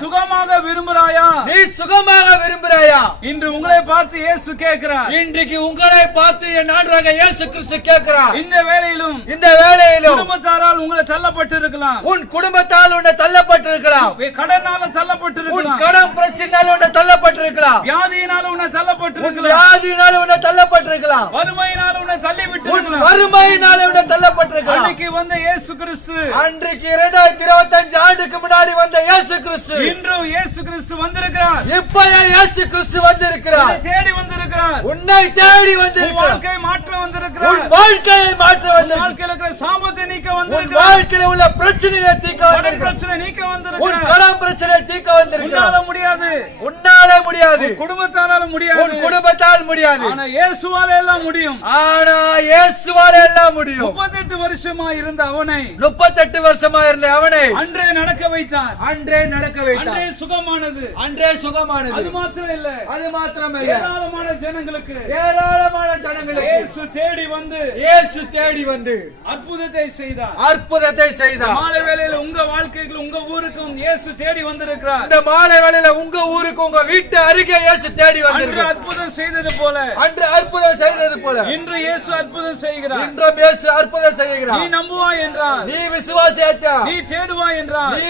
சுகமாக விரும்புற சுகமாக விரும்புகிறாயா? இன்று உங்களை பார்த்து இயேசு கேட்கிறார். இன்றைக்கு உங்களை பார்த்து என் ஆண்டவராக இயேசு கிறிஸ்து கேட்கிறார். இந்த வேளையிலும் இந்த வேளையிலும் குடும்பத்தாரால் உங்களை தள்ளப்பட்டு இருக்கலாம் உன் குடும்பத்தால் உன்னை தள்ளப்பட்டிருக்கலாம். கடனால தள்ளப்பட்டு இருக்கலாம் கடன் பிரச்சனையால் உன்னை தள்ளப்பட்டிருக்கலாம். வியாதியினால உன்னை தள்ளப்பட்டு இருக்கலாம் வியாதியினால் உன்னை தள்ளப்பட்டிருக்கலாம். வறுமையினால உன்னை தள்ளி விட்டு இருக்கலாம் வறுமையினால் உன்னை தள்ளப்பட்டிருக்கலாம். அன்னைக்கு வந்த இயேசு கிறிஸ்து. அன்றைக்கு இரண்டாயிரத்தி இருபத்தஞ்சு ஆண்டுக்கு முன்னாடி வந்த இயேசு கிறிஸ்து. இன்றும் இயேசு கிறிஸ்து வந்திருக்கிறார். இப்ப இயேசு கிறிஸ்து வந்திருக்கிறார். தேடி வந்திருக்கிறார். உன்னை தேடி உன் வந்திருக்கிறார். வாழ்க்கை மாற்ற உன் வந்திருக்கிறார் வாழ்க்கையை மாற்ற உன் வந்திருக்கிறார். வாழ்க்கையில இருக்கிற சாபத்தை நீக்க உன் வந்திருக்கிறார். வாழ்க்கையில உள்ள பிரச்சனைகளை தீர்க்க வந்திருக்கிறார். பிரச்சனை நீக்க உன் வந்திருக்கிறார் கடன் பிரச்சனை தீர்க்க உன்னால வந்திருக்கிறார் முடியாது. உன்னால முடியாது. குடும்பத்தாரால உன் முடியாது. குடும்பத்தால் முடியாது. ஆனா இயேசுவால எல்லாம் முடியும். ஆனா இயேசுவால எல்லாம் முடியும். முப்பத்தெட்டு வருஷமா இருந்த அவனை முப்பத்தெட்டு வருஷமா இருந்த அவனை அன்றே வைத்தார் அன்றே நடக்க அன்றே வைத்தார் சுகமானது. அன்றே சுகமானது. அது மாத்திரம் இல்ல அது மாத்திரமல்ல. ஏராளமான ஜனங்களுக்கு. ஏராளமான ஜனங்களுக்கு. இயேசு தேடி வந்து இயேசு தேடி வந்து அற்புதத்தை செய்தார். அற்புதத்தை செய்தார். மாலை வேளையில உங்க வாழ்க்கைக்கு உங்க ஊருக்கும் இயேசு தேடி வந்திருக்கிறார். இந்த மாலை வேளையில உங்க ஊருக்கு உங்க வீட்டு அருகே இயேசு தேடி அன்று வந்திருக்கிறார். அற்புதம் செய்தது போல. அன்று அற்புதம் செய்தது போல. இன்று இயேசு அற்புதம் செய்கிறார். இன்றும் இயேசு அற்புதம் நீ செய்கிறார் நம்புவாய் என்றார். நீ விசுவாசித்தா நீ தேடுவாய் என்றார். நீ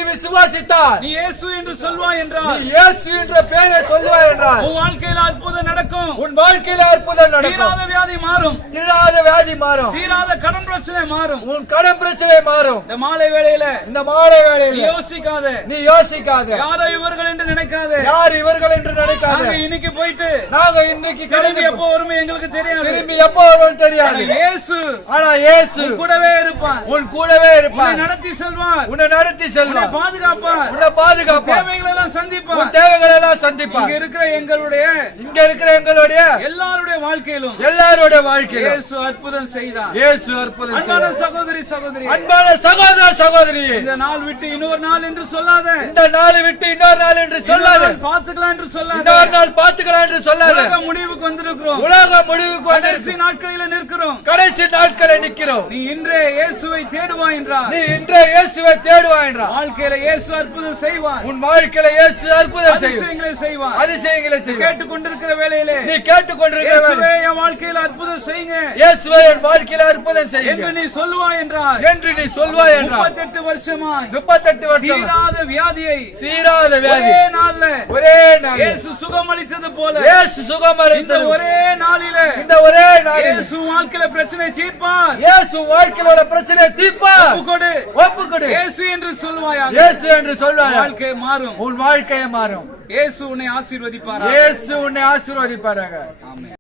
நீ இயேசு என்று சொல்வாய் நீ என்றார் இயேசு என்ற பெயரை சொல்லுவாய் என்றார். உன் வாழ்க்கையில அற்புதம் நடக்கும். உன் வாழ்க்கையில அற்புதம் நடக்கும். தீராத வியாதி மாறும். தீராத வியாதி மாறும். தீராத கடன் பிரச்சனை மாறும். உன் கடன் பிரச்சனை மாறும். இந்த மாலை வேளையில இந்த மாலை நீ வேளையில யோசிக்காத. நீ யோசிக்காத. யாரோ இவர்கள் என்று நினைக்காத. யார் இவர்கள் என்று நினைக்காத. இன்னைக்கு போயிட்டு நாங்க இன்னைக்கு கிளம்பி எப்போ வருமே எங்களுக்கு தெரியாது. திரும்பி எப்போ வருவோம் தெரியாது இயேசு ஆனா இயேசு கூடவே இருப்பார். உன் கூடவே உன்னை இருப்பார் நடத்தி செல்வார். உன்னை நடத்தி உன்னை செல்வார் பாதுகாப்பார். உன்னை பாதுகாப்பார். தேவைகளை எல்லாம் உன் சந்திப்பார். தேவைகள் எல்லாம் இங்க சந்திப்பார் இருக்கிற எங்களுடைய இங்க இருக்கிற எங்களுடைய எல்லாருடைய வாழ்க்கையிலும் எல்லாருடைய வாழ்க்கையிலும் இயேசு அற்புதம் செய்தார். இயேசு அற்புதம் அன்பான. சகோதரி சகோதரி. அன்பான சகோதர சகோதரி. இந்த நாள் விட்டு இன்னொரு நாள் என்று சொல்லாத. இந்த நாள் விட்டு இன்னொரு நாள் என்று சொல்லாத. பார்த்துக்கலாம் என்று சொல்லாத. இன்னொரு நாள் பார்த்துக்கலாம் என்று சொல்லாத. முடிவுக்கு வந்திருக்கிறோம். உலக முடிவுக்கு கடைசி நாட்களில நிற்கிறோம். கடைசி நாட்களை நிக்கிறோம் நீ இன்றே இயேசுவை தேடுவாய் என்றார். நீ இன்றைய இயேசுவை தேடுவாய் என்றார். வாழ்க்கையில இயேசு அற்புதம் செய்வார். உன் வாழ்க்கையில இயேசு அற்புதம் அதிசயங்களை செய்வார். அதிசயங்களை செய்யும் கேட்டுக்கொண்டிருக்கிற வேளையிலே நீ கேட்டுக்கொண்டிருக்கிற இயேசுவே என் வாழ்க்கையில அற்புதம் செய்யுங்க. இயேசுவை என் வாழ்க்கையில அற்புதம் என்று செய்யும் நீ சொல்லுவாய் என்றார். என்று நீ சொல்வாய் என்றார். முப்பத்தெட்டு வருஷமாய். முப்பத்தெட்டு வருஷம் தீராத வியாதியை. தீராத வியாதி. ஒரே நாள்ல ஒரே நாள் இயேசு சுகமளித்தது போல. இயேசு சுகம் இந்த அளித்தது ஒரே நாளில இந்த ஒரே இயேசு வாழ்க்கையில பிரச்சனை தீர்ப்பார். இயேசு வாழ்க்கையோட பிரச்சனை தீர்ப்பா ஒப்புக்கொடு. ஒப்புக்கொடு. இயேசு என்று சொல்வாயாக. இயேசு என்று சொல்வாய் வாழ்க்கை மாறும். உன் வாழ்க்கையை மாறும். இயேசு உன்னை ஆசீர்வதிப்பார் இயேசு உன்னை ஆசீர்வதிப்பாராக. ஆமென்.